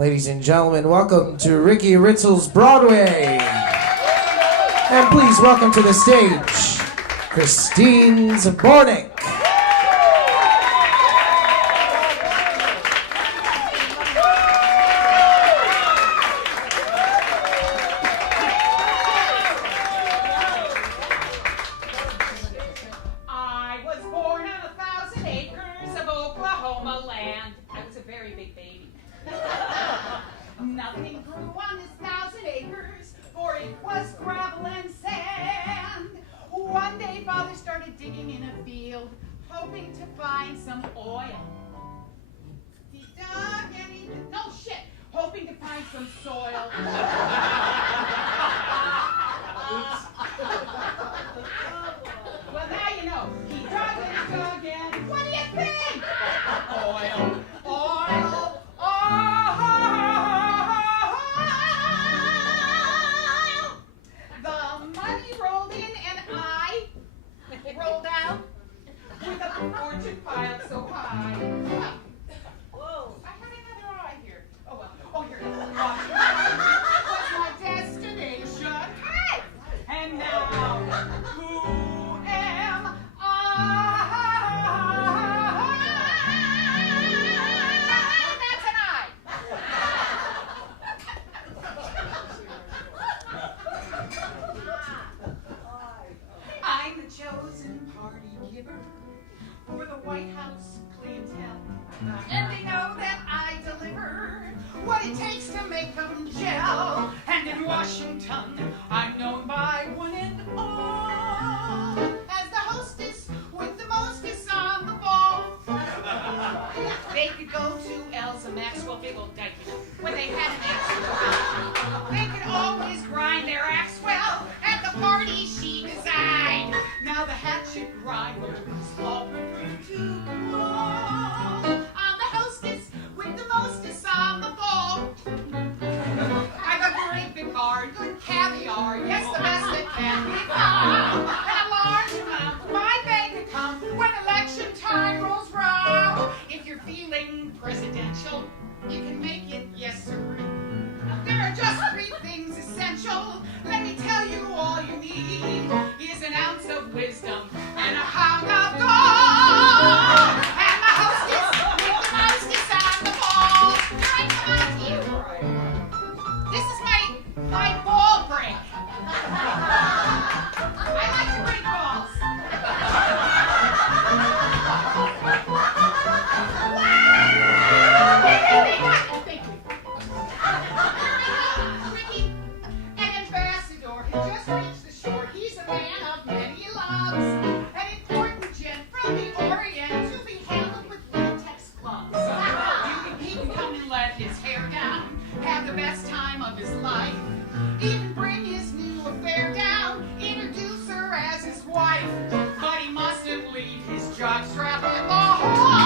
Ladies and gentlemen, welcome to Ricky Ritzel's Broadway. And please welcome to the stage, Christine Zabornik. I was born on 1,000 acres of Oklahoma land. I was a very big baby. Nothing grew on this 1,000 acres, for it was gravel and sand. One day, Father started digging in a field, hoping to find some oil. He dug and he did, no shit, hoping to find some soil. Well, now you know. He dug and what do you think? Oil, oil, oil. The money rolled in and I rolled out with a fortune piled so high. Whoa, I had another eye here. Oh, well. Oh, here it is. What's my destination? Hey! And now, who am I? That's an eye. I'm the chosen party giver for the White House clientele. And they know that I deliver what it takes to make them gel. And in Washington, I'm known by one and all as the hostess with the mostest on the ball. They could go to Elsa Maxwell, big old dyke, you know, when they had an accident. They could always grind their axe well at the party she designed. Now the hatchet grinder is all prepared to go. I'm the hostess with the mostest on the ball. I got great big heart, good caviar, yes, the best that can be found. And a large amount for my bank account when election time rolls round. If you're feeling presidential, you can make it yes sir. There are just 3 things essential. Let me tell you, all you need is an ounce of wisdom and a pound of gold. And the hostess with the mostest on the ball. Here I come out to you. This is my ball break. I like to break balls. Thank you. Ricky, an ambassador, has just reached the shore. He's a man of many loves, an important gent from the Orient to be handled with latex gloves. He can come and let his hair down, have the best time of his life, even bring his new affair down, introduce her as his wife. But he mustn't leave his jockstrap in the hall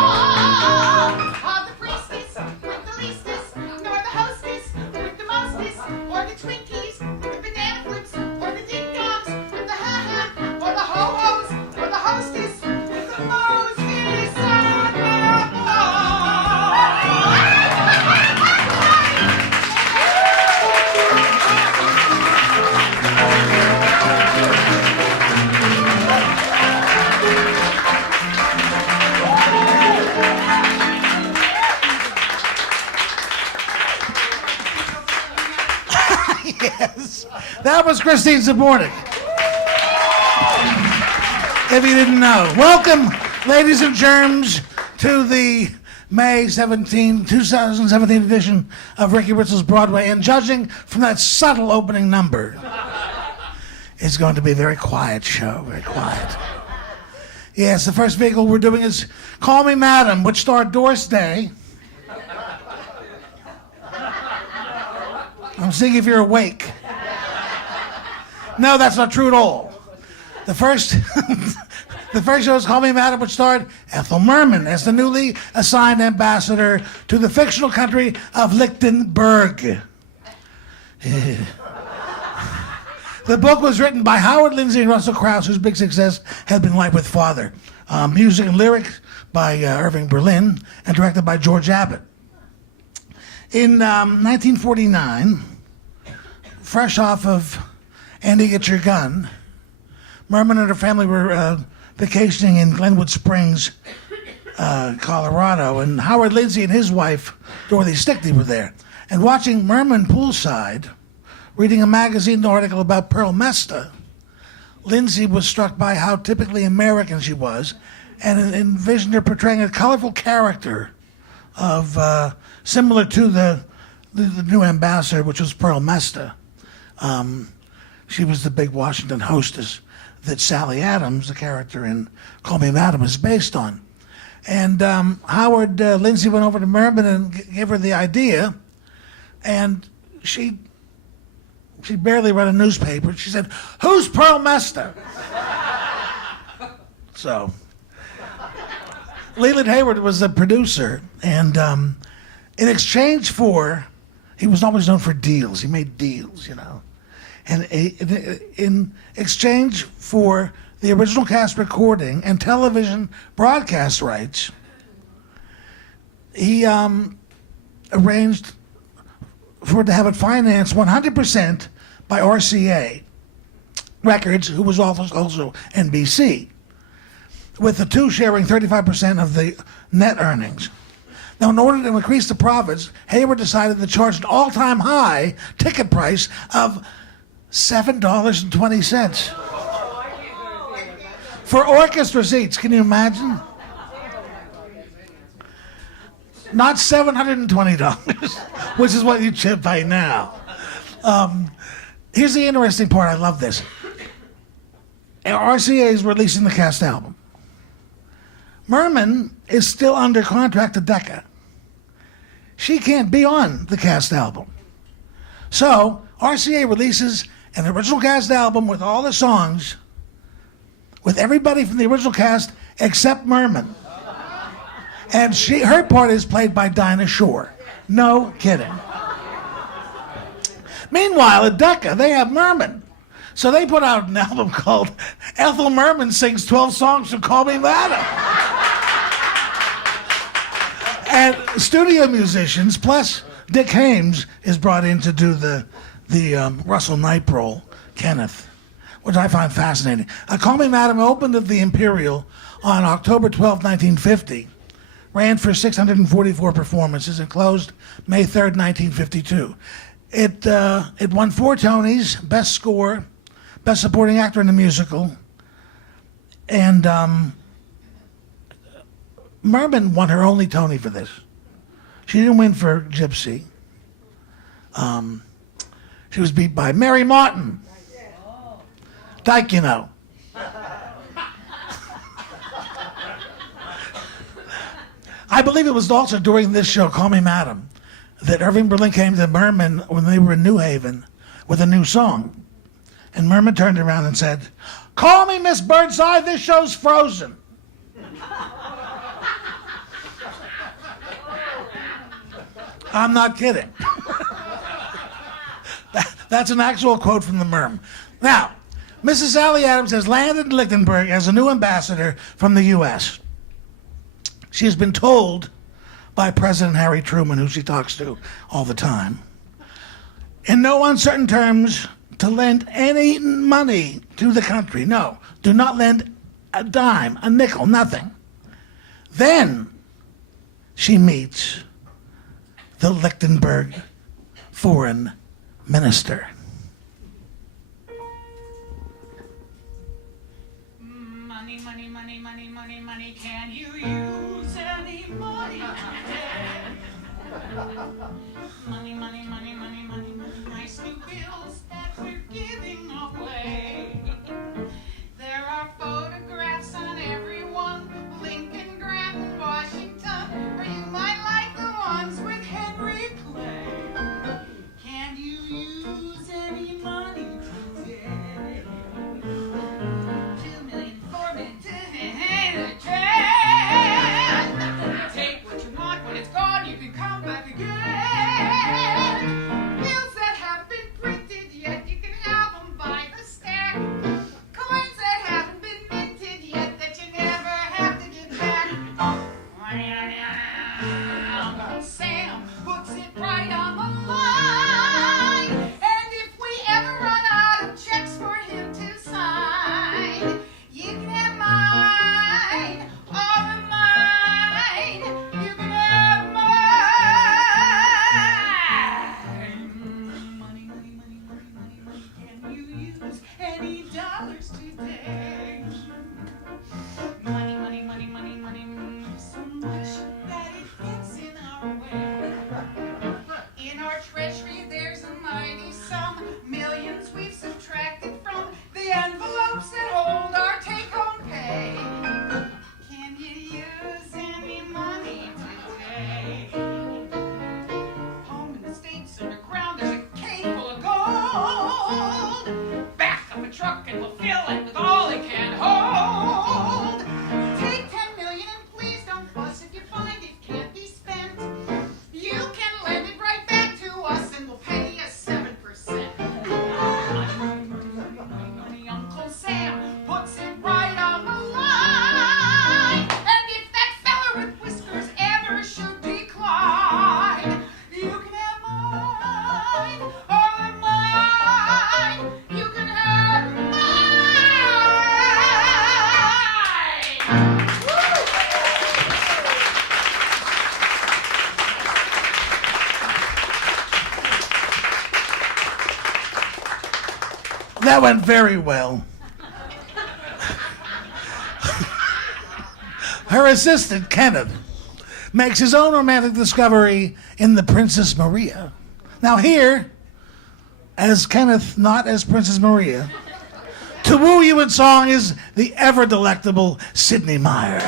of the priestess with the leastest, nor the hostess with the mostest, or the Twinkies, the banana flips, or the ding-dongs, with the ha-ha, or the ho-hos, or the hostess with the mostest on the Yes, that was Christine Zabornik. If you didn't know. Welcome, ladies and germs, to the May 17, 2017 edition of Ricky Ritzel's Broadway. And judging from that subtle opening number, it's going to be a very quiet show, very quiet. Yes, the first vehicle we're doing is Call Me Madam, which starred Doris Day. I'm seeing if you're awake. No, that's not true at all. The first show is Call Me Madam, which starred Ethel Merman as the newly assigned ambassador to the fictional country of Lichtenberg. The book was written by Howard Lindsay and Russell Krauss, whose big success had been Life with Father. Music and lyrics by Irving Berlin, and directed by George Abbott. In 1949, fresh off of Andy Get Your Gun, Merman and her family were vacationing in Glenwood Springs, Colorado, and Howard Lindsay and his wife, Dorothy Stickney, were there. And watching Merman poolside, reading a magazine article about Pearl Mesta, Lindsay was struck by how typically American she was and envisioned her portraying a colorful character of similar to the new ambassador, which was Pearl Mesta. She was the big Washington hostess that Sally Adams, the character in Call Me Madam, is based on. And Howard Lindsay went over to Merman and gave her the idea, and she barely read a newspaper. She said, "Who's Pearl Mesta?" So Leland Hayward was the producer, and in exchange for, he was always known for deals. He made deals, you know. And in exchange for the original cast recording and television broadcast rights, he arranged for it to have it financed 100% by RCA Records, who was also NBC, with the two sharing 35% of the net earnings. Now, in order to increase the profits, Hayward decided to charge an all-time high ticket price of $7.20 for orchestra seats. Can you imagine? Not $720, which is what you should pay now. Here's the interesting part. I love this. RCA is releasing the cast album. Merman is still under contract to Decca. She can't be on the cast album. So RCA releases an original cast album with all the songs, with everybody from the original cast except Merman. And her part is played by Dinah Shore. No kidding. Meanwhile, at Decca, they have Merman. So they put out an album called Ethel Merman Sings 12 Songs from Call Me Madam. And studio musicians, plus Dick Haymes is brought in to do the Russell Knipe role, Kenneth, which I find fascinating. Call Me Madam opened at the Imperial on October 12, 1950, ran for 644 performances, and closed May 3rd, 1952. It won 4 Tonys, Best Score, Best Supporting Actor in a Musical, and Merman won her only Tony for this. She didn't win for Gypsy. She was beat by Mary Martin. Dyke, you know. I believe it was also during this show, Call Me Madam, that Irving Berlin came to Merman when they were in New Haven with a new song. And Merman turned around and said, "Call me Miss Birdseye, this show's frozen." I'm not kidding. That's an actual quote from the Merm. Now, Mrs. Sally Adams has landed in Lichtenberg as a new ambassador from the U.S. She has been told by President Harry Truman, who she talks to all the time, in no uncertain terms, to lend any money to the country. No, do not lend a dime, a nickel, nothing. Then she meets the Lichtenberg foreign minister. Money, money, money, money, money, money. Can you use any money? Money, money, money, money, money, money. Nice new bills that we're giving away. There are photographs on everyone. Lincoln, Grant, and Washington. Or you might like the ones with Henry Clay. Can you use any money today? 2 million, 4 million, 10 Take what you want when it's gone, you can come back again. Bills that haven't been printed yet, you can have them by the stack. Coins that haven't been minted yet, that you never have to get back. Sam puts it right That went very well. Her assistant, Kenneth, makes his own romantic discovery in The Princess Maria. Now here, as Kenneth, not as Princess Maria, to woo you in song is the ever-delectable Sidney Meyer.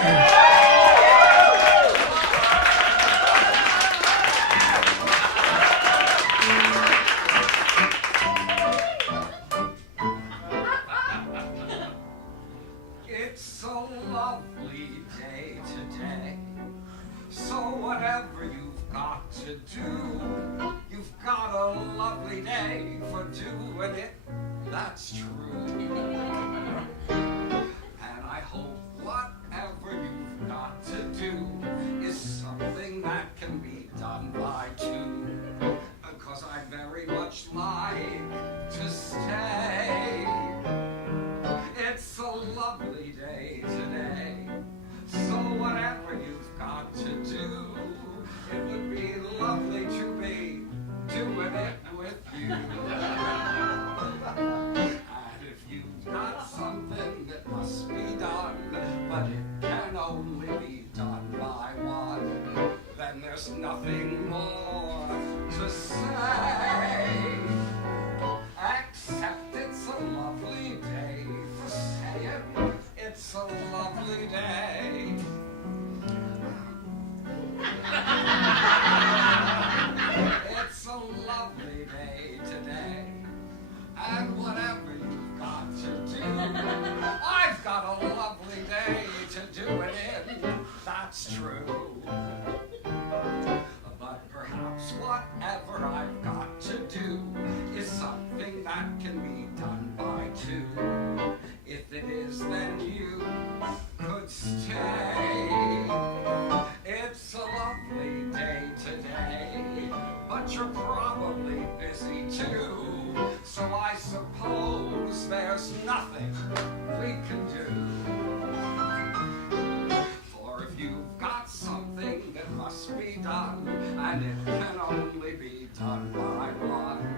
It's a lovely day today, so whatever you've got to do, you've got a lovely day for doing it, that's true. And I hope whatever you've got to do is something that can be done by two, because I'd very much like to stay. It's a lovely day today, so whatever you've got to do, it would be lovely to be doing it with you. And if you've got something that must be done, but it can only be done by one, then there's nothing more to say, except it's a lovely day for saying it's a lovely day. It's a lovely day today, and whatever you've got to do, I've got a lovely day to do it in, that's true. But perhaps whatever I've got to do is something that can be done by two. If it is, then you could stay. It's a lovely day today, but you're probably busy too, so I suppose there's nothing we can do. For if you've got something that must be done, and it can only be done by one,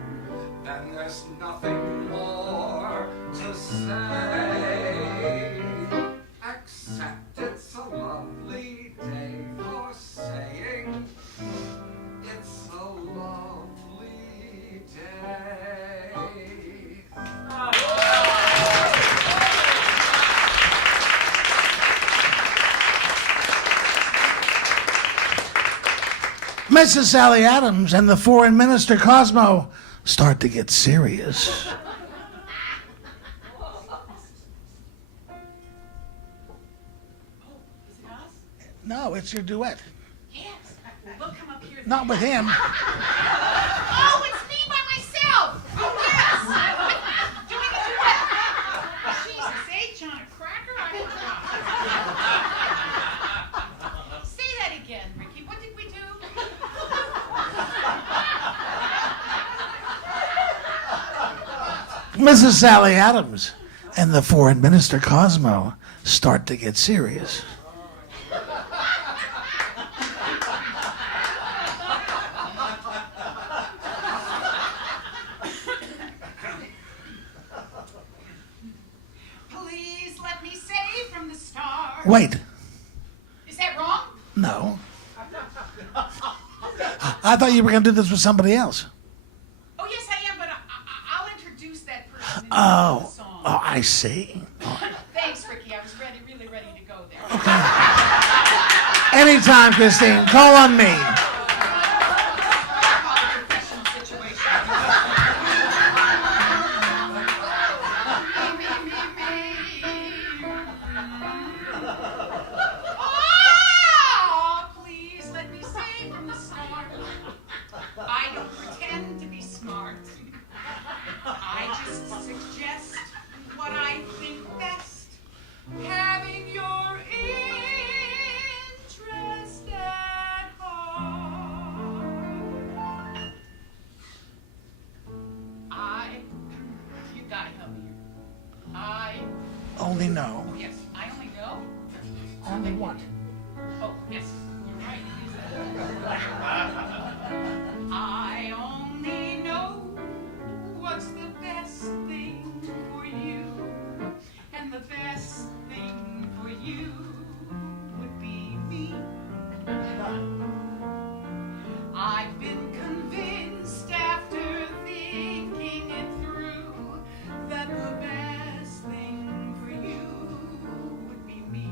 then there's nothing more to say, except it's a lovely day for saying it's a lovely day. Mrs. Sally Adams and the foreign minister Cosmo start to get serious. No, it's your duet. Yes. We'll come up here. Not with him. Oh, it's me by myself. Oh, yes. Doing a duet. Jesus H on a cracker. Say that again, Ricky. What did we do? Mrs. Sally Adams and the foreign minister Cosmo start to get serious. Please let me say from the start. Wait, Is that wrong? no. I thought you were going to do this with somebody else. Oh, yes, I am, but I'll introduce that person in the Oh, song. oh, I see. Thanks, Ricky. I was really ready to go there. Anytime, Christine. Call on me. Confession situation. Oh, please let me say from the start, I don't pretend to be smart. I just suggest what I think best, having your interest at heart. I've been convinced after thinking it through that the best thing for you would be me.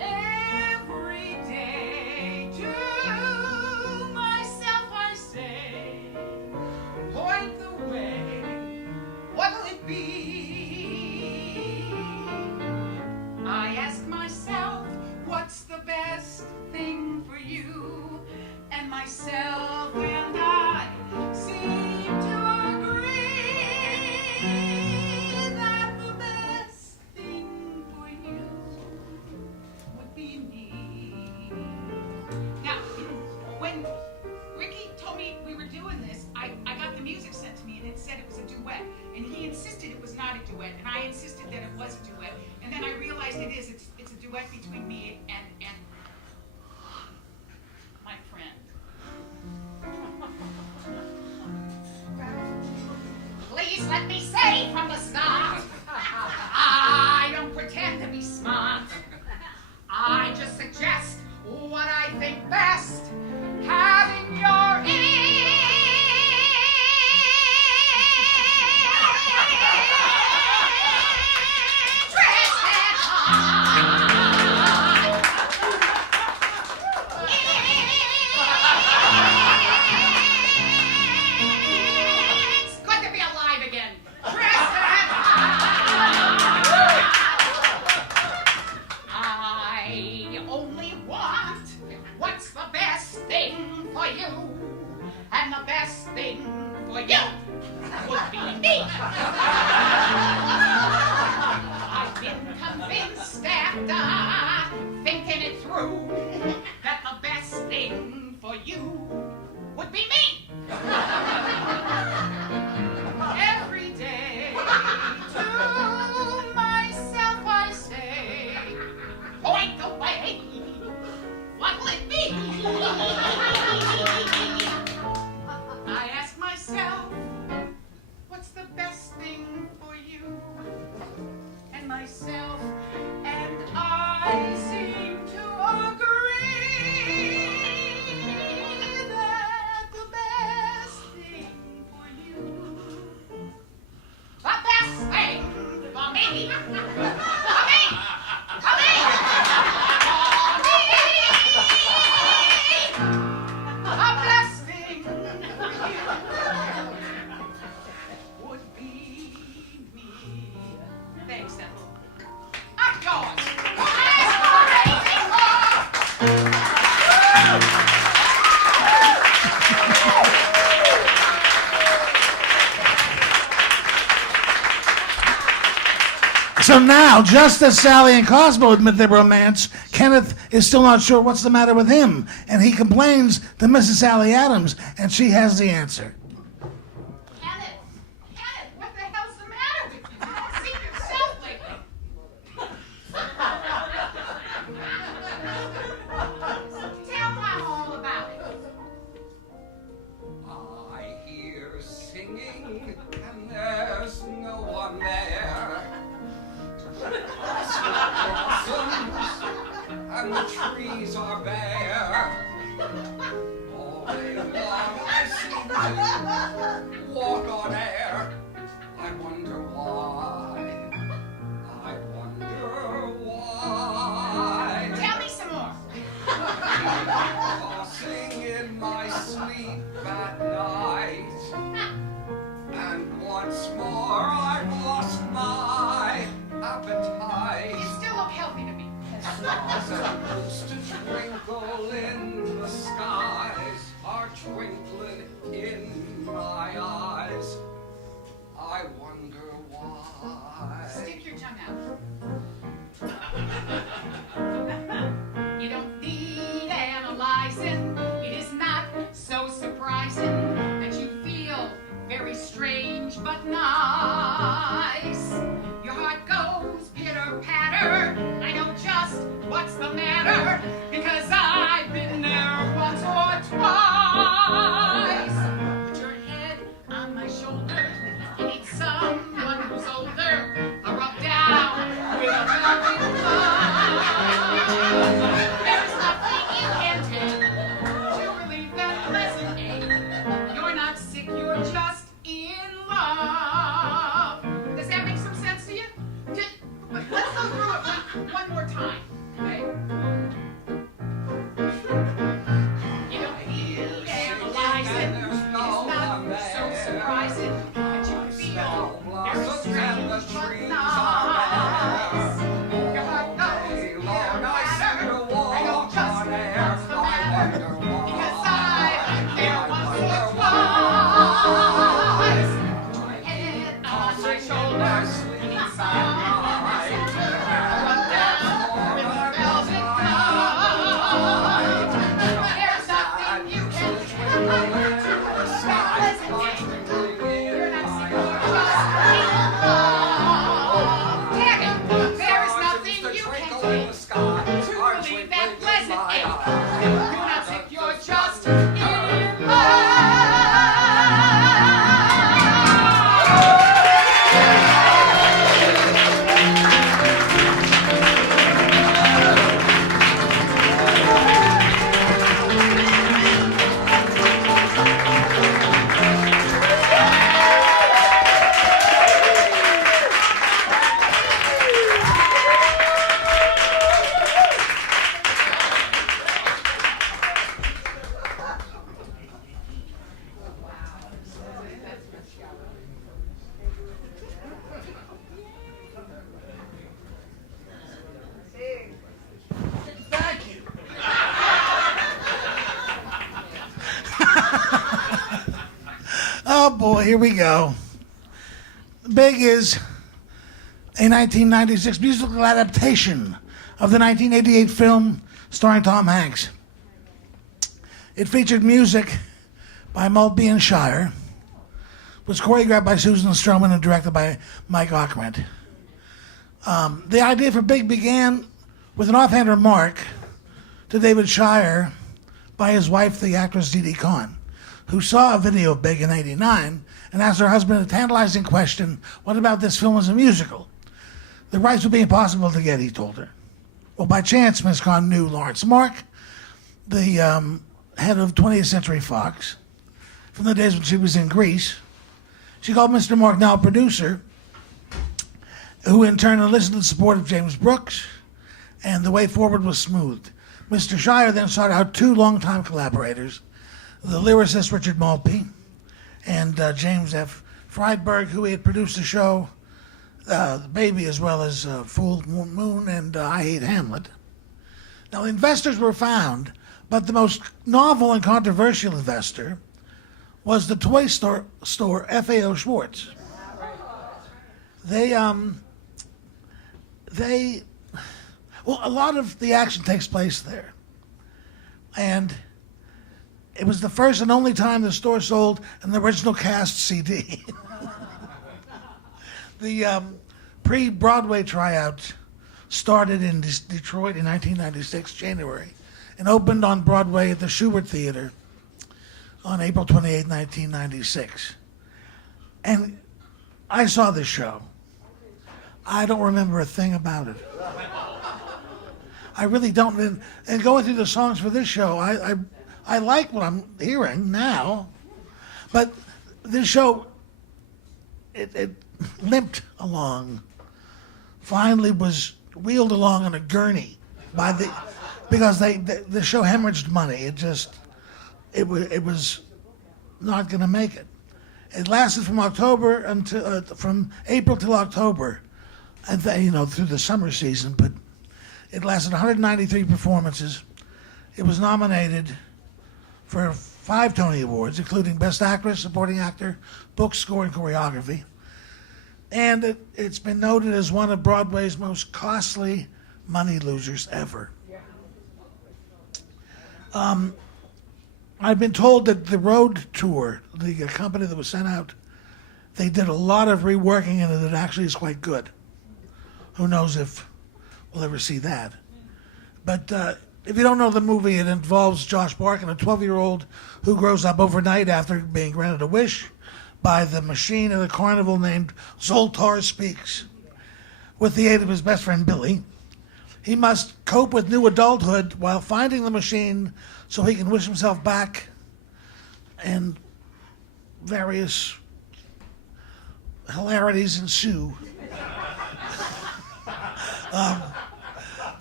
Every day to myself I say, point the way, what'll it be? I ask myself, what's the best thing for you? And myself and I seem to agree that the best thing for you would be me. Now, when Ricky told me we were doing this, I got the music sent to me and it said it was a duet. And he insisted it was not a duet, and I insisted that it was a duet. And then I realized it is. It's a duet between me and my friend. Please let me say from the start, I don't pretend to be smart. I just suggest what I think best, having your and the best thing for you would be me. I've been convinced after thinking it through that the best thing for you would be me. Every day to myself I say, point the way, what will it be? I ask myself, what's the best thing for you? And myself and I seem to agree that the best thing for you, the best thing for me, for me, for me, the best thing for you would be me. Thanks, Ethel. Of course. So now, just as Sally and Cosmo admit their romance, Kenneth is still not sure what's the matter with him, and he complains to Mrs. Sally Adams, and she has the answer. Kenneth, what the hell's the matter with you? You don't see yourself lately. Tell Mom all about it. I hear singing and there's no one there. Blossoms and the trees are bare. All day long I seem to walk on air. I wonder why. I wonder why. Tell me some more. Tossing in my sleep at night, and once more I've lost my appetite. You still look healthy to me. Stars that used to twinkle in the skies are twinkling in my eyes. I wonder why. Stick your tongue out. You don't need analyzing. It is not so surprising that you feel very strange but nice. Your heart goes pitter-patter. I know just what's the matter because I've been there. wonder why. Because I've been there once or twice. My head on my shoulders, inside my eyes. Run down with a velvet glide. There's nothing you can do. You're not sick, you're just in love. Damn it, there is nothing you can do to relieve that pleasant ache. You're not sick, you're just in love. Thank you. Oh boy, here we go. Big is a 1996 musical adaptation of the 1988 film starring Tom Hanks. It featured music by Maltby and Shire, was choreographed by Susan Stroman and directed by Mike Ockrent. The idea for Big began with an offhand remark to David Shire by his wife, the actress Dee Dee Conn, who saw a video of Big in '89 and asked her husband a tantalizing question, what about this film as a musical? The rights would be impossible to get, he told her. Well, by chance, Ms. Conn knew Lawrence Mark, the head of 20th Century Fox, from the days when she was in Greece. She called Mr. Mark, now a producer, who in turn enlisted the support of James Brooks, and the way forward was smooth. Mr. Shire then sought out two longtime collaborators, the lyricist Richard Maltby and James F. Friedberg, who he had produced the show The Baby, as well as Full Moon and I Hate Hamlet. Now, investors were found, but the most novel and controversial investor was the toy store FAO Schwartz. Well, a lot of the action takes place there. And it was the first and only time the store sold an original cast CD. The pre-Broadway tryout started in Detroit in 1996, January, and opened on Broadway at the Schubert Theater on April 28, 1996. And I saw this show. I don't remember a thing about it. I really don't. And going through the songs for this show, I like what I'm hearing now. But this show, it limped finally was wheeled along on a gurney because the show hemorrhaged money. It was not going to make it. It lasted from April till October, and through the summer season. But it lasted 193 performances. It was nominated for 5 Tony Awards, including Best Actress, Supporting Actor, Book Score, and Choreography. And it's been noted as one of Broadway's most costly money losers ever. I've been told that the road tour, the company that was sent out, they did a lot of reworking in it that actually is quite good. Who knows if we'll ever see that. But if you don't know the movie, it involves Josh Barkan, a 12-year-old who grows up overnight after being granted a wish by the machine at a carnival named Zoltar Speaks. With the aid of his best friend Billy, he must cope with new adulthood while finding the machine so he can wish himself back, and various hilarities ensue.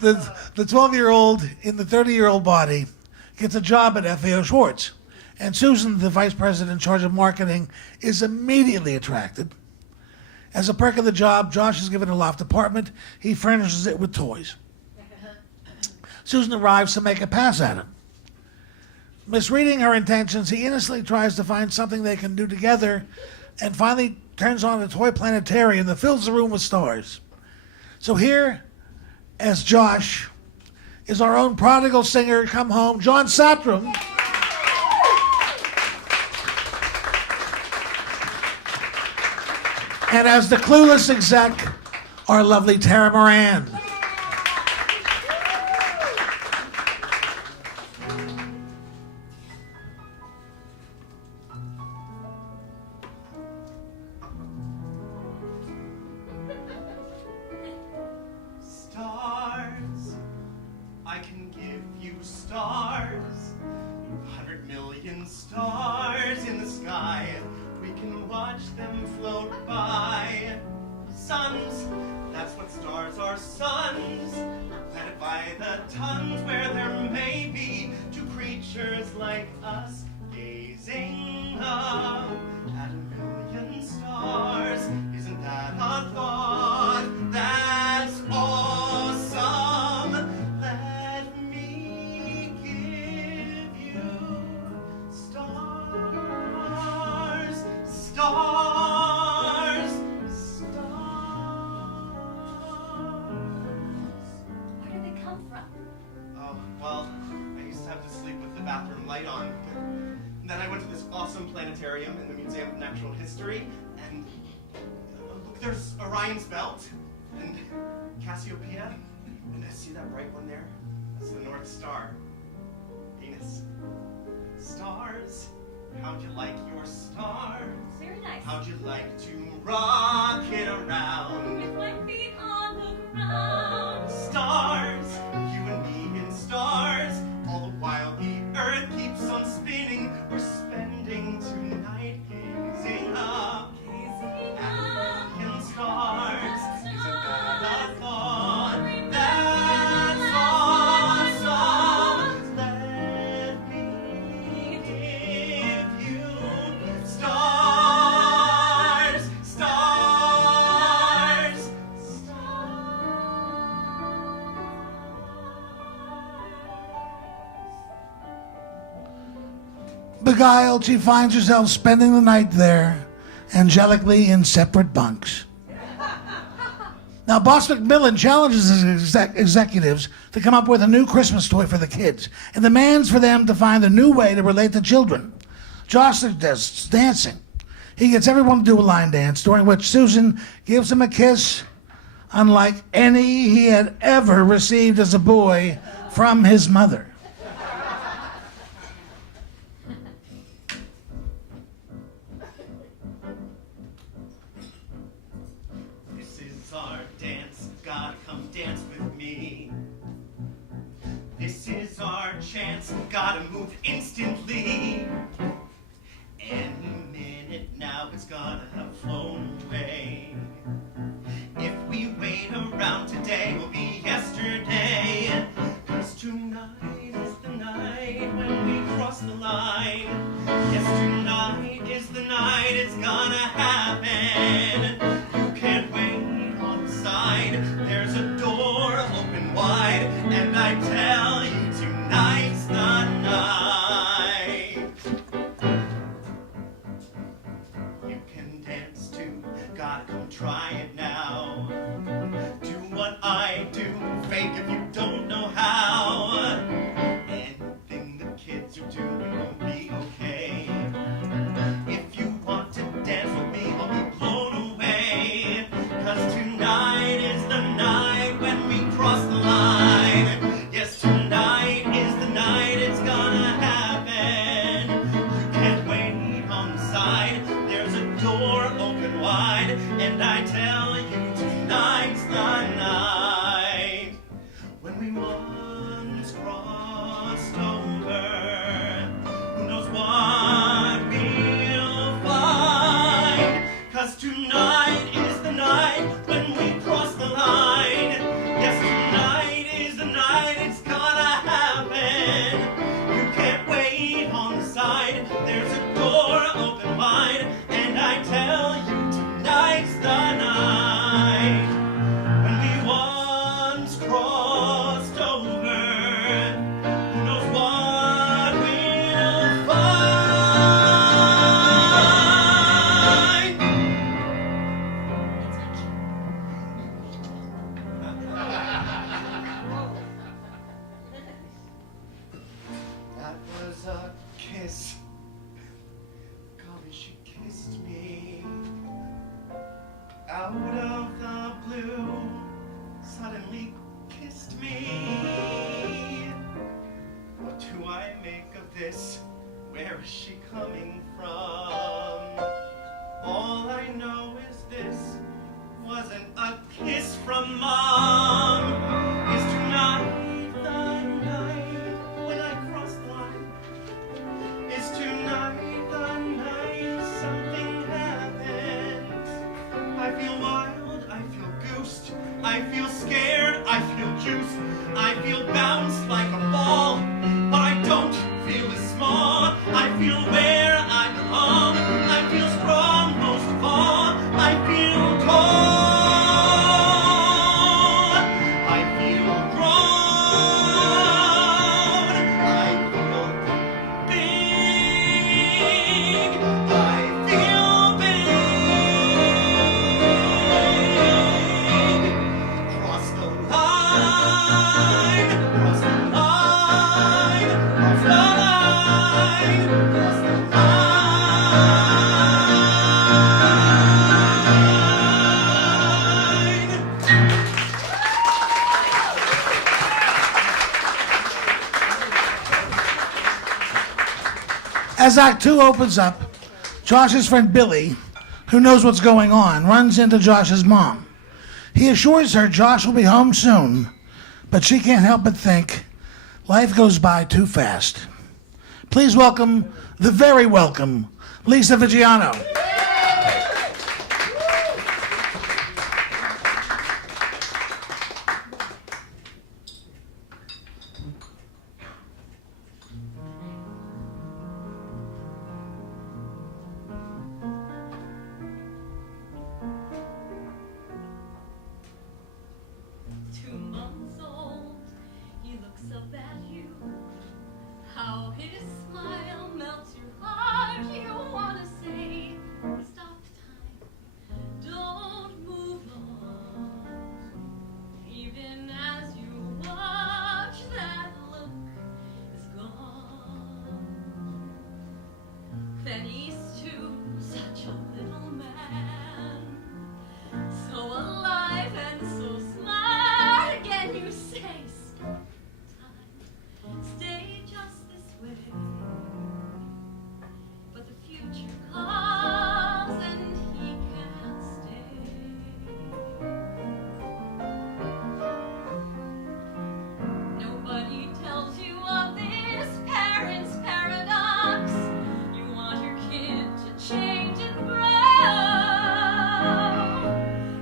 The 12-year-old in the 30-year-old body gets a job at FAO Schwartz. And Susan, the vice president in charge of marketing, is immediately attracted. As a perk of the job, Josh is given a loft apartment. He furnishes it with toys. Susan arrives to make a pass at him. Misreading her intentions, he innocently tries to find something they can do together and finally turns on a toy planetarium that fills the room with stars. So here, as Josh, is our own prodigal singer come home, John Satram. And as the clueless exec, our lovely Tara Moran. Stars, I can give you stars, 100 million stars in the sky. We can watch them float by. Suns, that's what stars are, suns, planted by the tons, where there may be two creatures like us gazing up at a million stars. Isn't that a thought? That's awesome. Let me give you stars, stars, stars. Where did they come from? Oh, well, I used to have to sleep with the bathroom light on. Then I went to this awesome planetarium in the Museum of Natural History, and look, there's Orion's Belt, and Cassiopeia, and I see that bright one there? That's the North Star. Venus. Stars, how'd you like your stars? Very nice. How'd you like to rock it around? With my feet on the ground. Stars, you and me in stars, all the while the earth keeps on spinning. We're spending tonight gazing up at a million stars. Isn't that a thought? That's awesome. Let me give you stars, stars, Beguiled, she finds herself spending the night there, angelically in separate bunks. Now, Boss McMillan challenges his executives to come up with a new Christmas toy for the kids and demands for them to find a new way to relate to children. Josh suggests dancing. He gets everyone to do a line dance, during which Susan gives him a kiss unlike any he had ever received as a boy from his mother. This is our dance, gotta come dance with me. This is our chance, gotta move instantly. Any minute now it's gonna have flown away. If we wait around today, will be yesterday. 'Cause tonight is the night when we cross the line. Yes, tonight is the night it's gonna happen. You can't wait on the side. There's a door open wide, and I tell you, tonight's the night. You can dance too, gotta come try it now. Do what I do, fake if you don't know how. Anything the kids are doing will be okay. Where is she coming from? All I know is this wasn't a kiss from Mom. Is tonight the night when I cross the line? Is tonight the night something happens? I feel wild, I feel goosed, I feel scared, I feel juiced, I feel bounced like a ball, but I don't feel as small. I feel where I belong, I feel strong most of all, I feel tall, I feel grown, I feel big, I feel big. Cross the line, cross the line, cross the line, cross the line. As Act 2 opens up, Josh's friend Billy, who knows what's going on, runs into Josh's mom. He assures her Josh will be home soon, but she can't help but think life goes by too fast. Please welcome the very welcome Lisa Vigiano. He looks up at you. How his smile melts your heart. You wanna say, stop time. Don't move on. Even as you watch, that look is gone. Then he's too such a little man, so alive and so smart. Again you say, stop time, stay just this way. But the future calls and he can't stay. Nobody tells you of this parent's paradox. You want your kid to change and grow,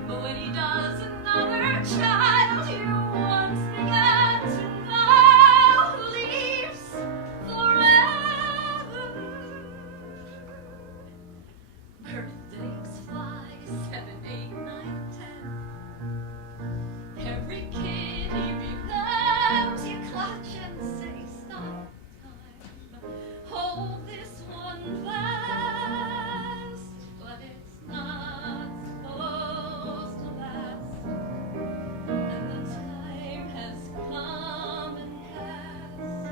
but when he does, another child you once began to know leaves forever. Birthdays fly 7, 8, 9, 10. Every kid he becomes, you clutch and say, stop time. Hold this one fast, but it's not supposed to last. And the time has come and passed,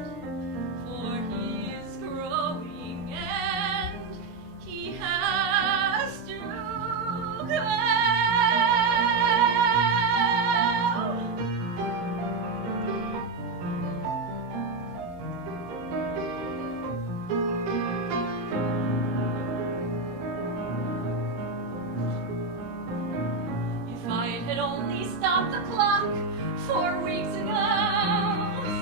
for he is growing and he has to go. If I had only stopped the clock 4 weeks ago,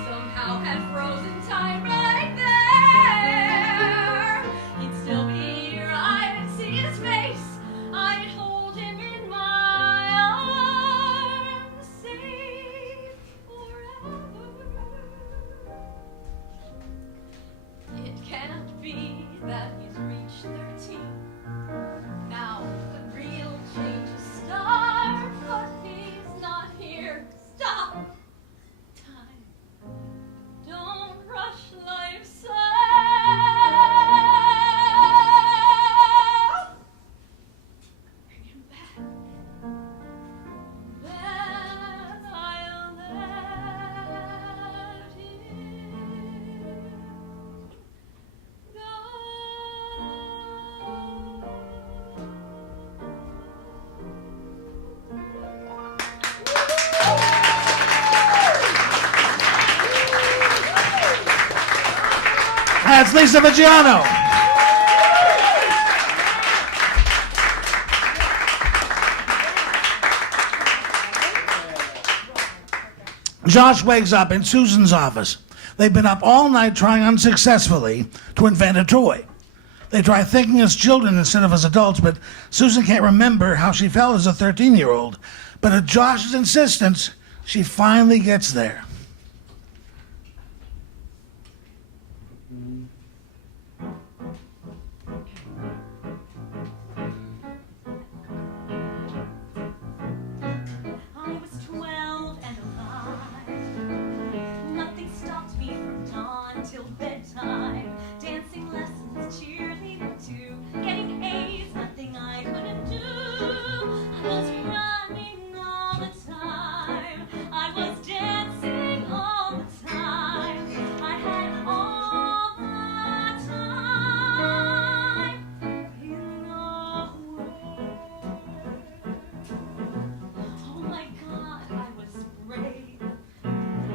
somehow had frozen time right there, he'd still be here, I'd see his face, I'd hold him in my arms, safe forever. It cannot be that he's reached 13. Now the real changes start, but he's not here. Stop time. Don't rush life so. Bring him back. Then I'll let him go. That's Lisa Vigiano. Josh wakes up in Susan's office. They've been up all night trying unsuccessfully to invent a toy. They try thinking as children instead of as adults, but Susan can't remember how she felt as a 13-year-old. But at Josh's insistence, she finally gets there. I was 12 and alive. Nothing stopped me from dawn till bedtime. Dancing lessons, cheerleading too. Getting A's, nothing I couldn't do. I was running all the time. I was dancing all the time. I had all the time in the world. Oh my God, I was brave.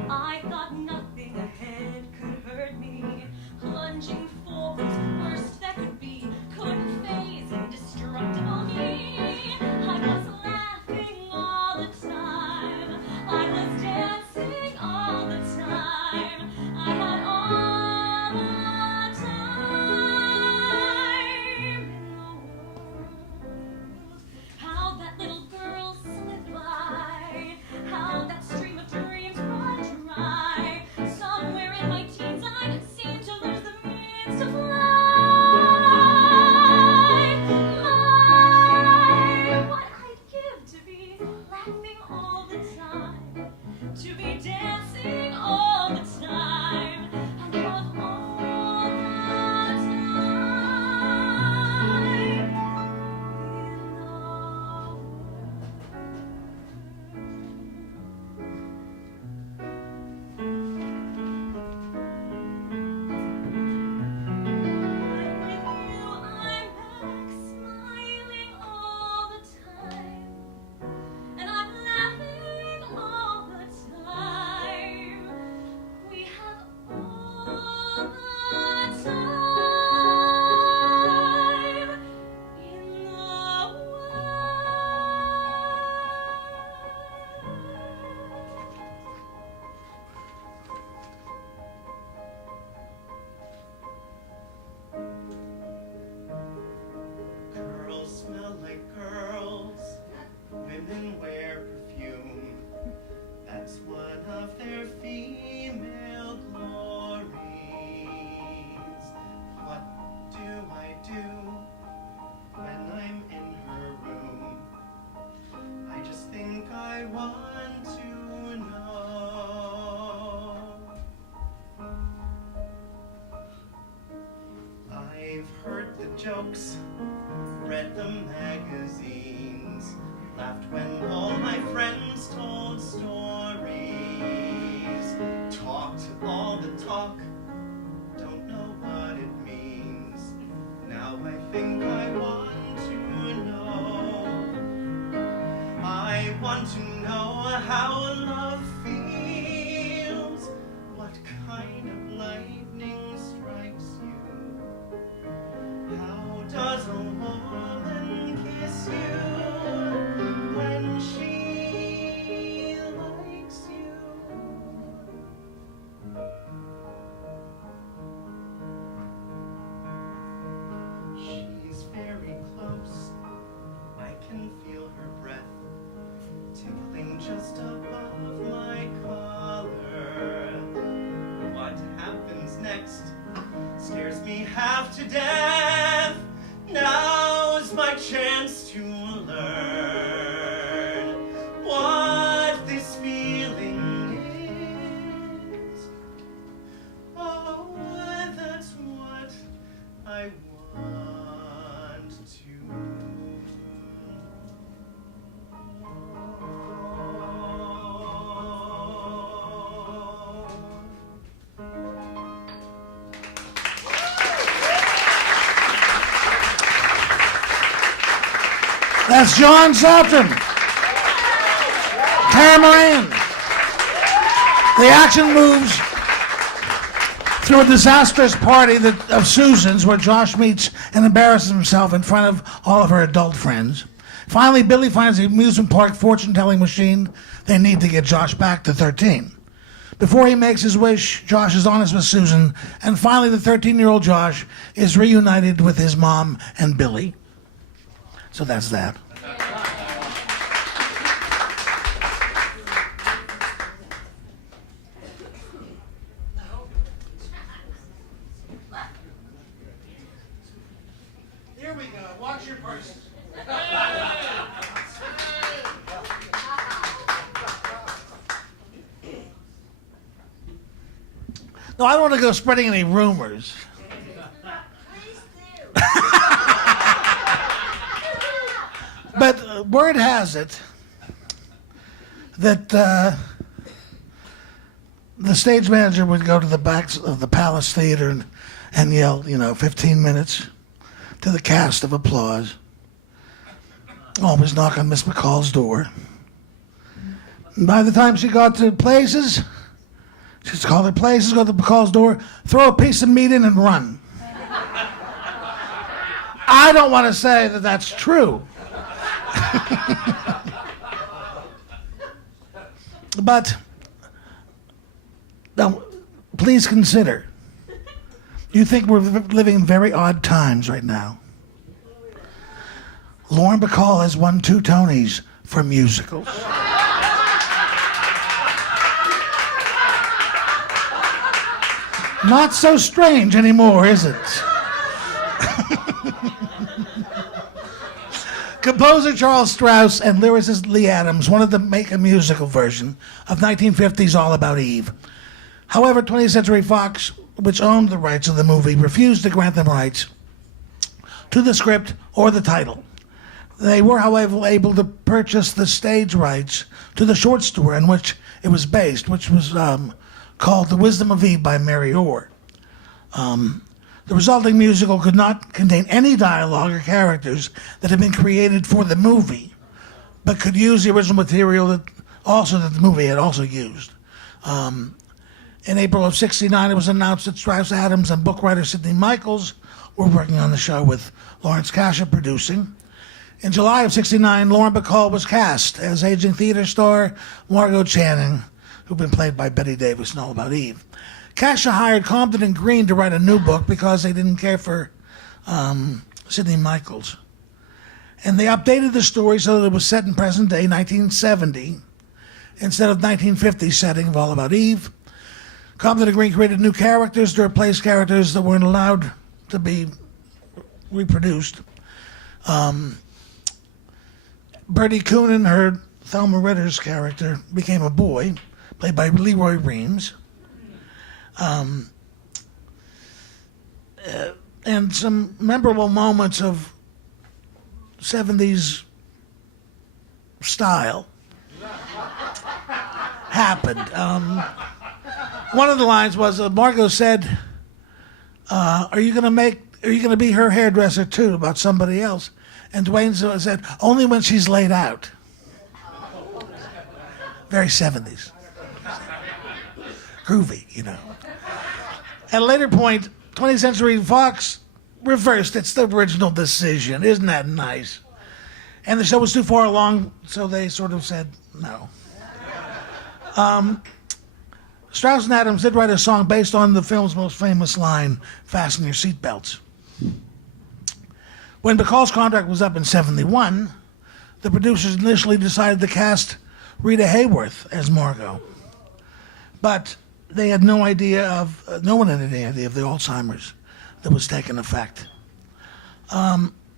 I thought nothing ahead could hurt me. Plunging forward, worst that could be, couldn't phase indestructible me. I was laughing all the time. I was dancing all the time. I had all the time in the world. How that little girl slipped by. How that stream of dreams run dry. Somewhere in my teens I seemed to lose the means to fly. My, what I'd give to be laughing all the time. To be dancing all the time. And have all the time in the With you, I'm back, smiling all the time, and I'm laughing all the time. We have all the time in the Girls smell like girls, women wear perfume. That's one of their female glories. What do I do when I'm in her room? I just think I want to know. I've heard the jokes, read the magazines, laughed when all my friends told stories, talked all the talk, don't know what it means. Now I think I want to know. I want to know how love feels, what kind of lightning strikes you. How does a woman kiss you when she likes you? She's very close. I can feel her breath tickling just above my collar. What happens next scares me half to death. Now's my chance to learn what this feeling is. Oh, that's what I want to That's John Saltram. Tara Moran. The action moves through a disastrous party of Susan's where Josh meets and embarrasses himself in front of all of her adult friends. Finally, Billy finds the amusement park fortune-telling machine. They need to get Josh back to 13. Before he makes his wish, Josh is honest with Susan, and finally the 13-year-old Josh is reunited with his mom and Billy. So that's that. Here we go. Watch your person. No, I don't want to go spreading any rumors. But word has it that the stage manager would go to the back of the Palace Theater and yell, 15 minutes to the cast of applause. Always knock on Miss McCall's door. And by the time she got to places, she'd call her places, go to McCall's door, throw a piece of meat in and run. I don't want to say that that's true. But now, please consider, you think we're living in very odd times right now. Lauren Bacall has won 2 Tonys for musicals. Not so strange anymore, is it? Composer Charles Strauss and lyricist Lee Adams wanted to make a musical version of 1950's All About Eve. However, 20th Century Fox, which owned the rights of the movie, refused to grant them rights to the script or the title. They were, however, able to purchase the stage rights to the short story in which it was based, which was called The Wisdom of Eve by Mary Orr. The resulting musical could not contain any dialogue or characters that had been created for the movie, but could use the original material that the movie had also used. In April of '69, it was announced that Strauss Adams and book writer Sidney Michaels were working on the show, with Lawrence Kasher producing. In July of '69, Lauren Bacall was cast as aging theater star Margot Channing, who'd been played by Bette Davis in All About Eve. Kasher hired Compton and Green to write a new book because they didn't care for Sidney Michaels. And they updated the story so that it was set in present-day 1970 instead of 1950 setting of All About Eve. Compton and Green created new characters to replace characters that weren't allowed to be reproduced. Bertie Coonan, her Thelma Ritter's character, became a boy, played by Leroy Reams. And some memorable moments of 70s style happened. One of the lines was, Margot said, are you going to be her hairdresser too, about somebody else? And Dwayne said, only when she's laid out. Very 70s. Groovy, At a later point, 20th Century Fox reversed its original decision. Isn't that nice? And the show was too far along, so they sort of said no. Strauss and Adams did write a song based on the film's most famous line, fasten your seatbelts. When Bacall's contract was up in '71, the producers initially decided to cast Rita Hayworth as Margot. But they had no one had any idea of the Alzheimer's that was taking effect.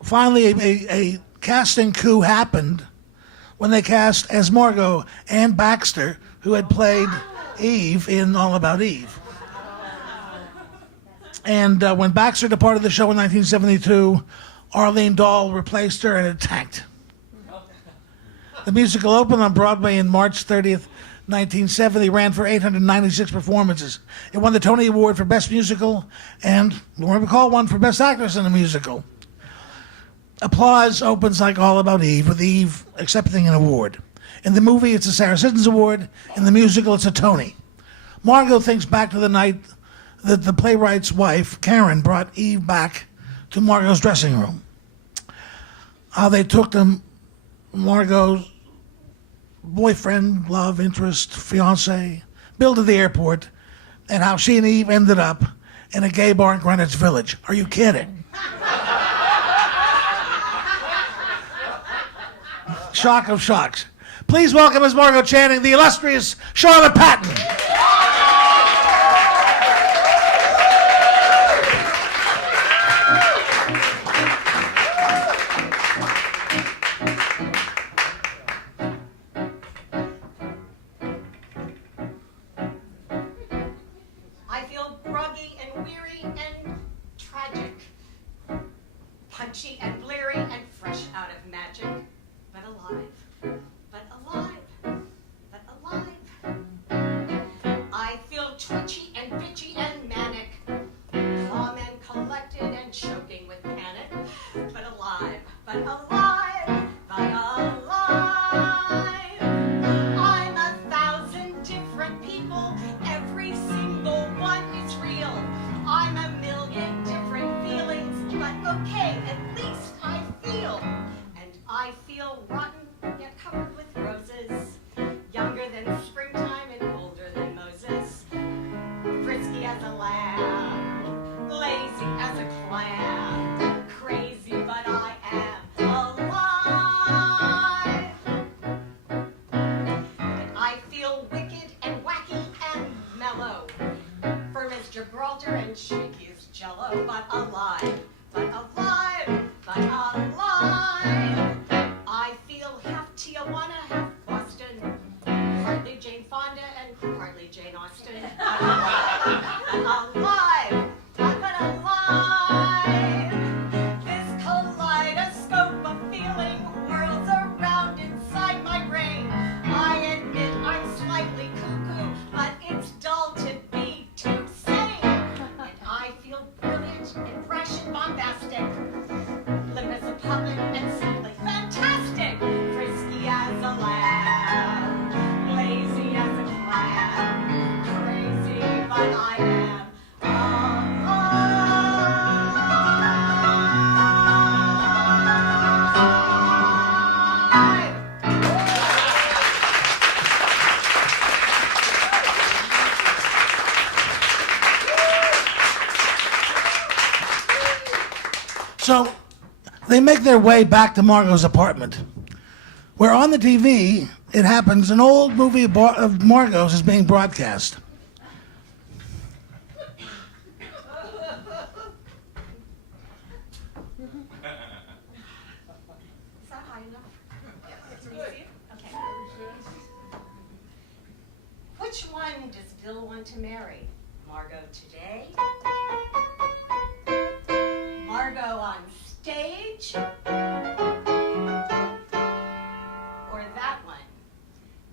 Finally, a casting coup happened when they cast as Margot Ann Baxter, who had played Eve in All About Eve. And when Baxter departed the show in 1972, Arlene Dahl replaced her, and it tanked. The musical opened on Broadway on March 30th, 1970, ran for 896 performances. It won the Tony Award for Best Musical, and Lauren Bacall won for Best Actress in a Musical. Applause opens like All About Eve, with Eve accepting an award. In the movie, it's a Sarah Siddons Award. In the musical, it's a Tony. Margot thinks back to the night that the playwright's wife, Karen, brought Eve back to Margot's dressing room. How they took Margot's boyfriend, love interest, fiance, Bill to the airport, and how she and Eve ended up in a gay bar in Greenwich Village. Are you kidding? Shock of shocks. Please welcome as Margot Channing, the illustrious Charlotte Patton. I feel groggy and weary and tragic, punchy and bleary and fresh out of magic, but alive, but alive, but alive. I feel twitchy and bitchy and manic, calm and collected and choking with panic, but alive, but alive, but alive. I'm 1,000 different people, every single one is real. I'm 1,000,000 different feelings, but okay, at least I feel. And I feel rotten, yet covered with roses, younger than springtime and older than Moses, frisky as a lamb, lazy as a clam, crazy, but I am alive. And I feel wicked and wacky and mellow, firm as Gibraltar and shaky as Jello, but alive, but alive, but alive. I feel half Tijuana, half Boston, partly Jane Fonda and partly Jane Austen, but alive, but alive. This kaleidoscope of feeling whirls around inside my brain. I admit I'm slightly cuckoo, but it's dull to be too sane. And I feel brilliant and fresh and bombastic, limp as a puppet and simply fantastic, frisky as a lamb, lazy as a clam, crazy, but I am alive. So they make their way back to Margot's apartment, where on the TV, it happens, an old movie of Margot's is being broadcast. Is that high enough? Yes. Can you see it? Okay. Which one does Bill want to marry? Margot today? Margot on stage? Or that one?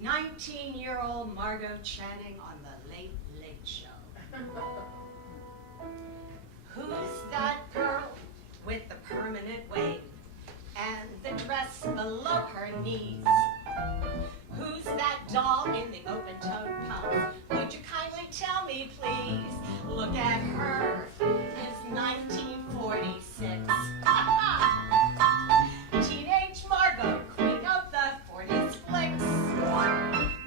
19-year-old Margot Channing on the Late Late Show. Who's that girl with the permanent wave and the dress below her knees? Who's that doll in the open-toed pumps? Would you kindly tell me, please? Look at her. It's 1946. Teenage Margot, queen of the 40s flicks.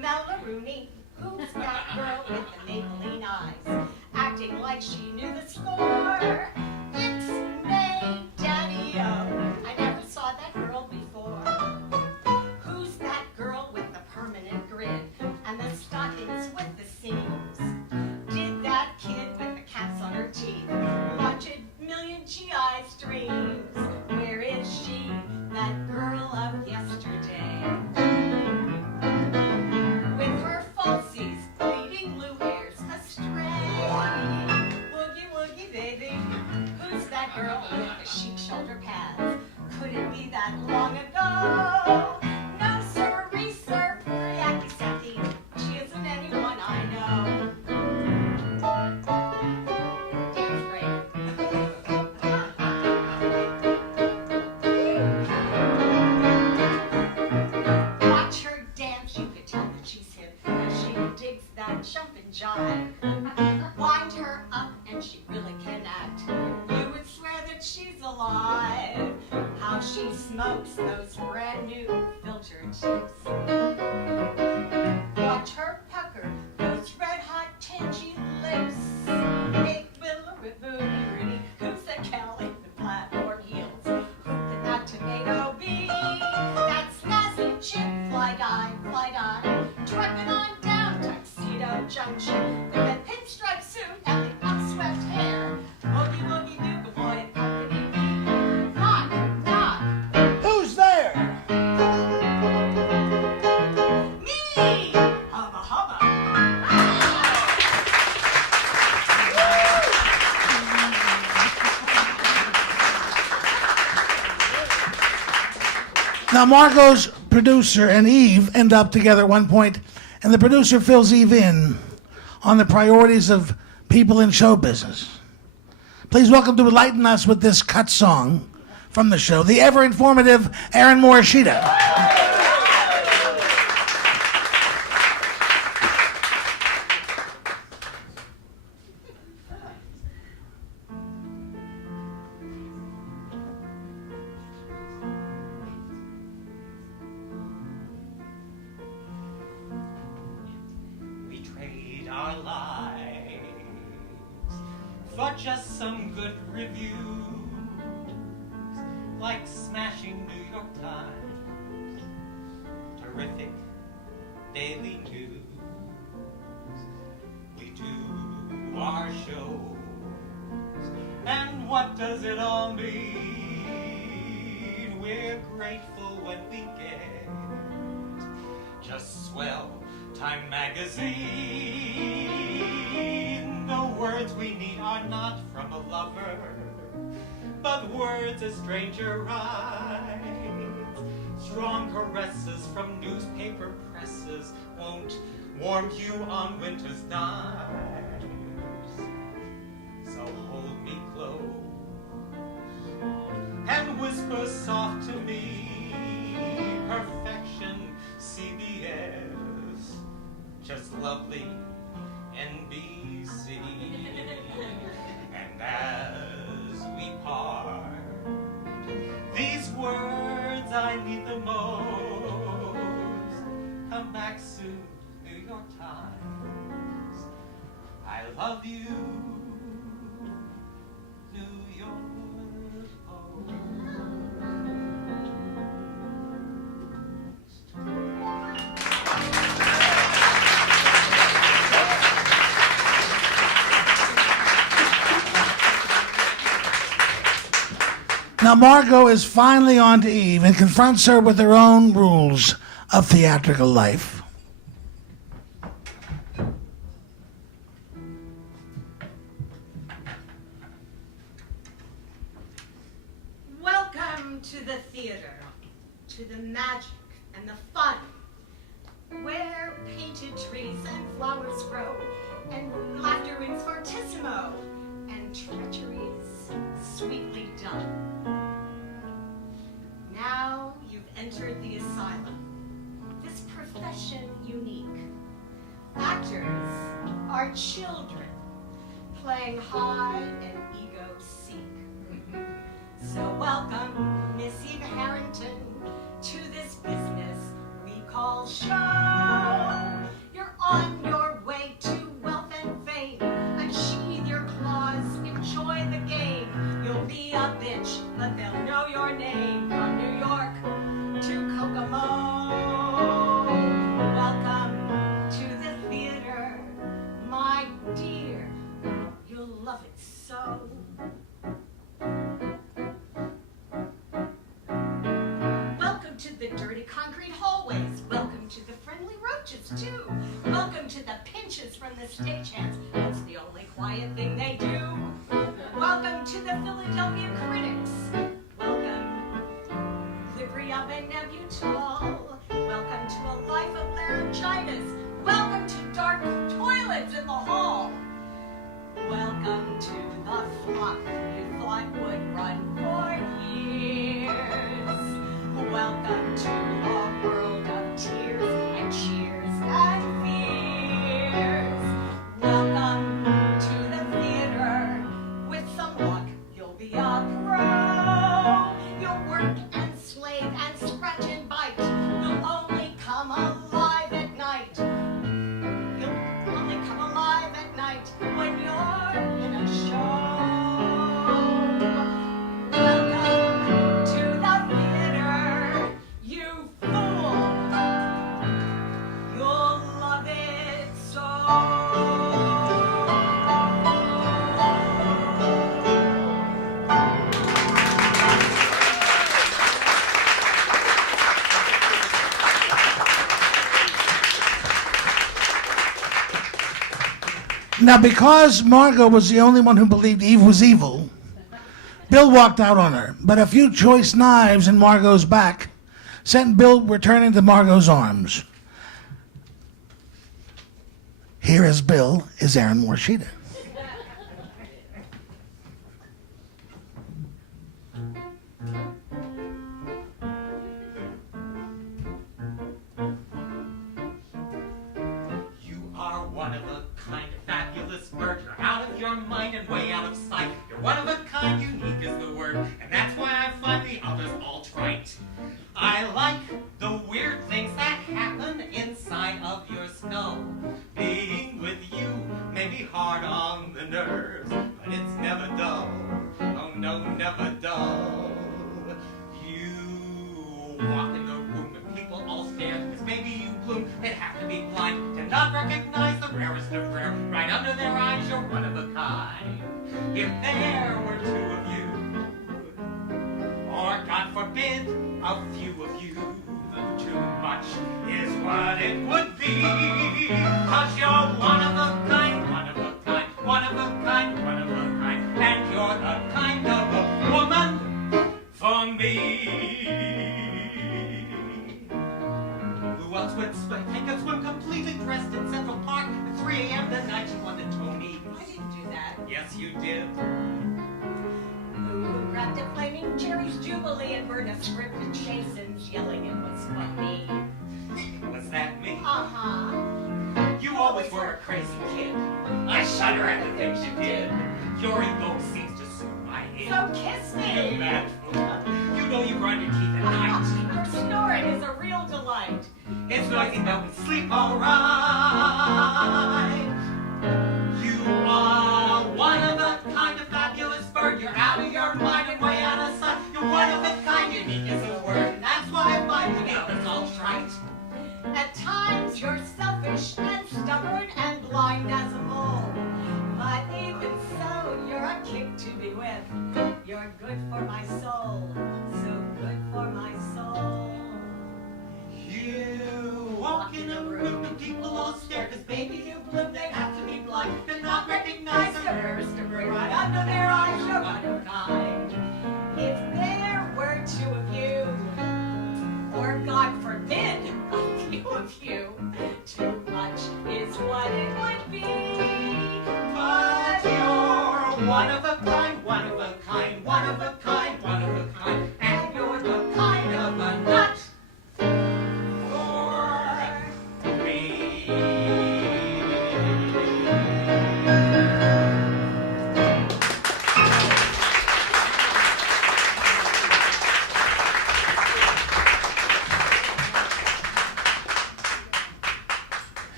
Mela Rooney, who's that girl with the maybelline eyes, acting like she knew the score? It's May Daddy-O. I never saw that girl before. Who's that girl with the permanent grid and the stockings with the seams? Did that kid with the caps on her teeth watch a million GI streams? Where is she, that girl of yesterday? With her falsies, bleeding blue hairs astray. Woogie woogie baby, who's that girl with the chic shoulder pads? Could it be that long ago? No sirree, sir, yakky sacky, she isn't anyone I know. Dance break. Watch her dance, you could tell that she's hip, and she digs that jump and jive. Wind her up and she really can act. You would swear that she's alive. How she smokes those brand new filtered chips. Watch her pucker those red Now, Margot's producer and Eve end up together at one point, and the producer fills Eve in on the priorities of people in show business. Please welcome to enlighten us with this cut song from the show, the ever-informative Erin Morishita. We trade our lives for just some good reviews, like smashing New York Times, terrific daily news. We do our shows, and what does it all mean? We're grateful when we get just swell Time magazine. The words we need are not from a lover, but words a stranger writes. Strong caresses from newspaper presses won't warm you on winter's nights. So hold me close and whisper soft to me. Perfection, CBS, just lovely NBC. And as we part, these words I need the most. Come back soon, New York Times. I love you, New York Post. Now, Margot is finally on to Eve and confronts her with her own rules of theatrical life. Welcome to the theater, to the magic and the fun, where painted trees and flowers grow, and laughter rings fortissimo, and treacheries sweetly done. Now you've entered the asylum, this profession unique. Actors are children, playing hide and ego seek. So welcome, Miss Eve Harrington, to this business we call show. You're on your way to wealth and fame. Unsheathe your claws, enjoy the game. You'll be a bitch, but they'll know your name. From New York to Kokomo. Welcome to the theater, my dear. You'll love it so. Welcome to the dirty concrete hallways. Welcome to the friendly roaches, too. Welcome to the pinches from the stagehands. It's the only quiet thing they do. Welcome to the Philadelphia critics. Welcome, livery of a Nebutal. Welcome to a life of laryngitis. Welcome to dark toilets in the hall. Welcome to the flock you thought would run for years. Welcome to a world of tears and cheers and fears. Welcome to the theater. With some luck, you'll be a pro. You'll work and slave and scratch and bite. You'll only come alive at night. You'll only come alive at night when you're in a show. Welcome to the theater, you fool. You'll love it so. Now, because Margot was the only one who believed Eve was evil, Bill walked out on her. But a few choice knives in Margot's back sent Bill returning to Margot's arms. Here as Bill is Aaron Morishita. You are one of a kind of fabulous bird. You're out of your mind and way out of sight. You're one of a kind, unique is the word, and that's why I find the others all trite. I like the weird things that happen inside of your skull. Being with you may be hard on the nerves, but it's never dull. Oh no, never dull. You walk in the room and people all stare, because maybe you bloom. They'd have to be blind to not recognize the rarest of rare. Right under their eyes, you're one of a kind. If there were two of you, or God forbid, a few of you, too much is what it would be. 'Cause you're one of a kind, one of a kind, one of a kind, one of a kind, and you're the kind of a woman for me. Who else would take a swim completely dressed in Central Park at 3 a.m. the night you won the Tony? I didn't do that. Yes, you did. Who grabbed a flaming Jerry's Jubilee and burned a script and Jason's yelling it was funny. Was that me? Uh-huh. You always were a crazy kid. I shudder at the things you did. Your ego seems to suit my head. So kiss You me. mad fool. You know you grind your teeth at night. Your snoring is a real delight. It's noisy, but we sleep alright. You are one of a kind of fabulous bird. You're out of your mind and way out of sight. You're one of a kind, unique is a word. And that's why I find the others all trite. At times you're selfish and stubborn and blind as a mole. But even so, you're a kick to be with. You're good for my soul, so good for my soul. You walk in a room and people all stare, 'cause baby you bloom, they have to be blind to not recognize the rarest of rare. Right under their eyes, you're one of a kind. If there were two of you, or God forbid, a few of you, too much is what it would be. But you're one of a kind, one of a kind, one of a kind, one of a kind, and you're the kind of a nut for me.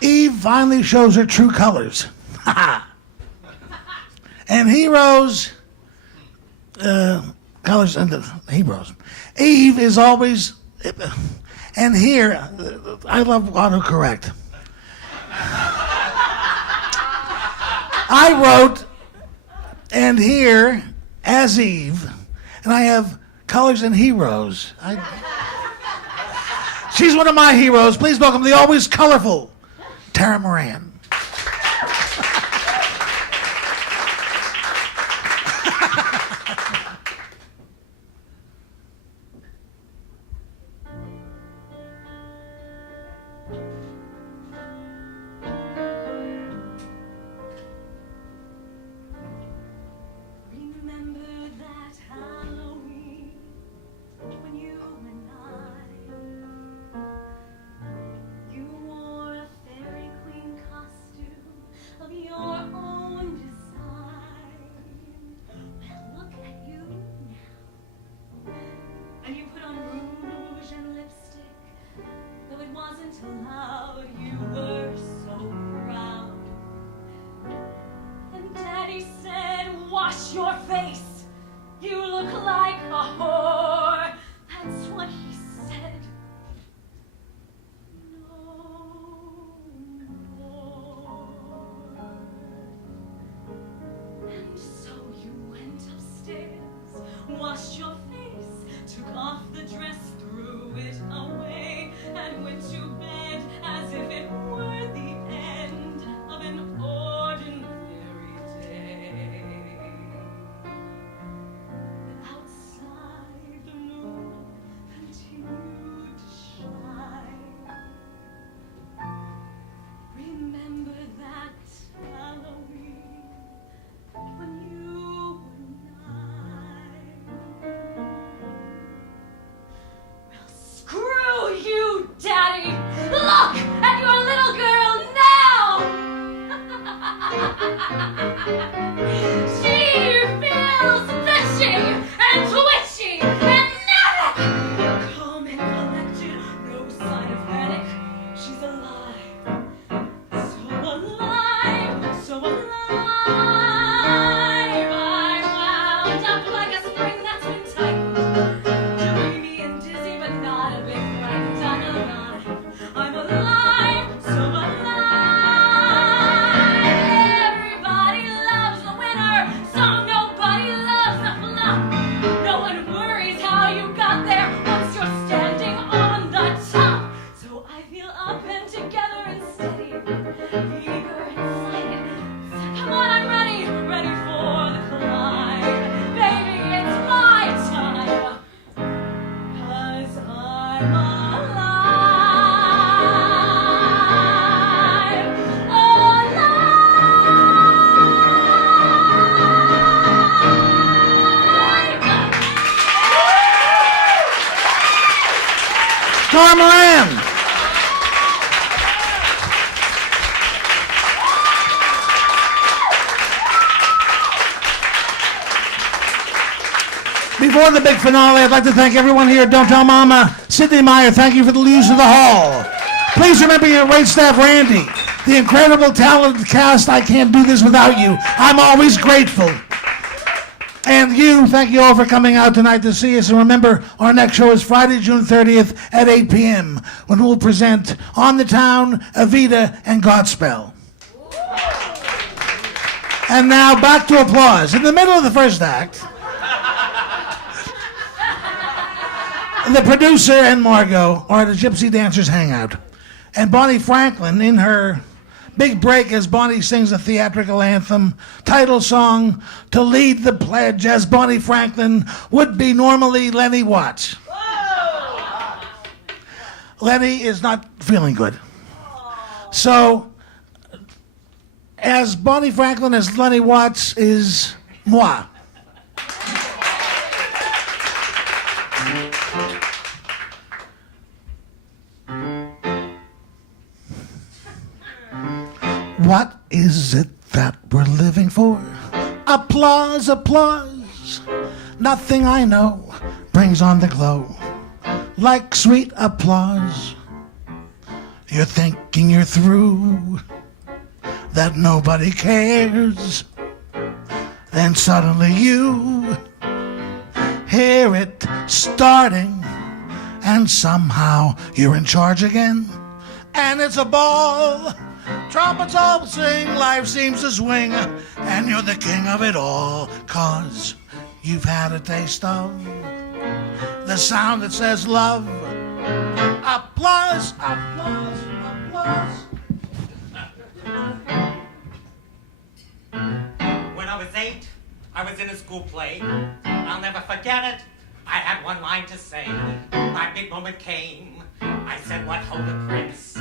Eve finally shows her true colors. And Heroes, colors and the Heroes. Eve is always, and here, I love autocorrect. I wrote, and here, as Eve, and I have colors and heroes. She's one of my heroes. Please welcome the always colorful Tara Moran. Remember that Halloween when you and you wore a fairy queen costume of your own design. Well, look at you now. And you put on rouge and lipstick, though it wasn't allowed. You were so proud. And Daddy said, wash your face. You look like a whore. That's what he said. No more. And so you went upstairs, washed your face, took off the dress, threw it away, and went to bed as if it were the end of an ordinary day. Outside, the moon continued Moran. Before the big finale, I'd like to thank everyone here at Don't Tell Mama. Sidney Meyer, thank you for the use of the hall. Please remember your wait staff, Randy. The incredible talented cast, I can't do this without you. I'm always grateful. And you, thank you all for coming out tonight to see us. And remember, our next show is Friday, June 30th at 8 p.m. when we'll present On the Town, Evita, and Godspell. And now back to applause. In the middle of the first act, the producer and Margot are at a Gypsy Dancers hangout. And Bonnie Franklin, in her big break as Bonnie sings a theatrical anthem, title song, to lead the pledge as Bonnie Franklin would be normally Lenny Watts. Whoa! Lenny is not feeling good. So, as Bonnie Franklin as Lenny Watts is moi. What is it that we're living for? Applause, applause. Nothing I know brings on the glow like sweet applause. You're thinking you're through, that nobody cares. Then suddenly you hear it starting, and somehow you're in charge again. And it's a ball. Trumpets all sing, life seems to swing, and you're the king of it all, 'cause you've had a taste of the sound that says love. Applause, applause, applause. When I was 8, I was in a school play. I'll never forget it. I had one line to say. My big moment came. I said, "What ho the prince?"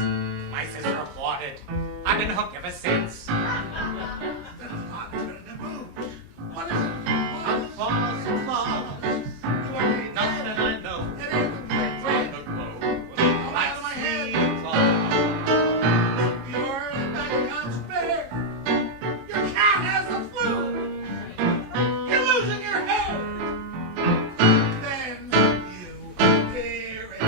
My sister applauded. I've been hooked ever since. What is it? Applause, applause. Nothing I know. From the globe. I see applause. You're back in despair. Your cat has the flu. You're losing your hair. Then you hear it.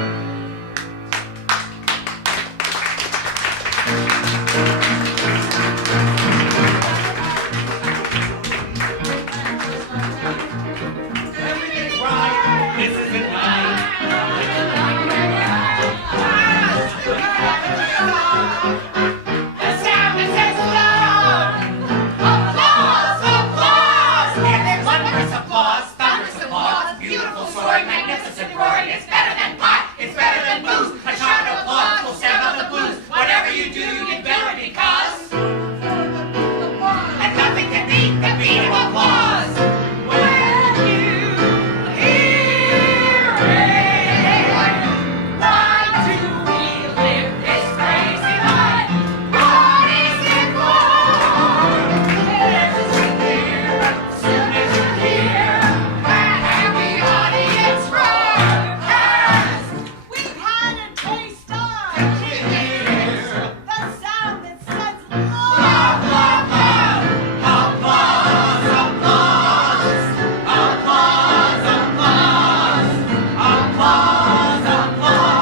Everything's right. This isn't right. The sound that says love. Applause, applause. And then wondrous applause, thunderous applause, beautiful sword, magnificent roar. It's better than pot, it's better than booze. A shot of applause will stand on the blues. Whatever you do, you better because. And nothing can beat the beat of applause. When you hear it, Why do we live this crazy life? What is it for? There's a here, soon as you're here, and the audience roar. 'Cause we've had a taste of the sound that says love, love, love. applause, applause, applause, applause, applause,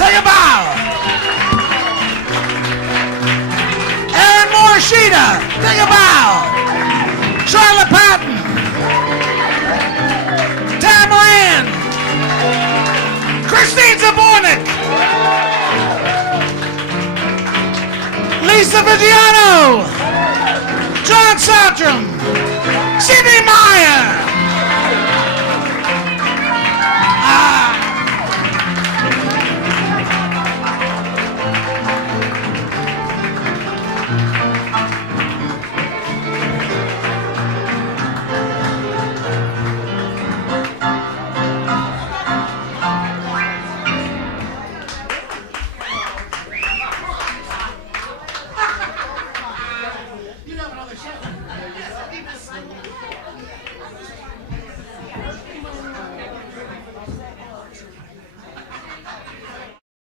Take a bow. Aaron Morishita, take a bow. Charlotte Patton. Tamaran. Christine Zabornik. Lisa Vigiano. John Saltram.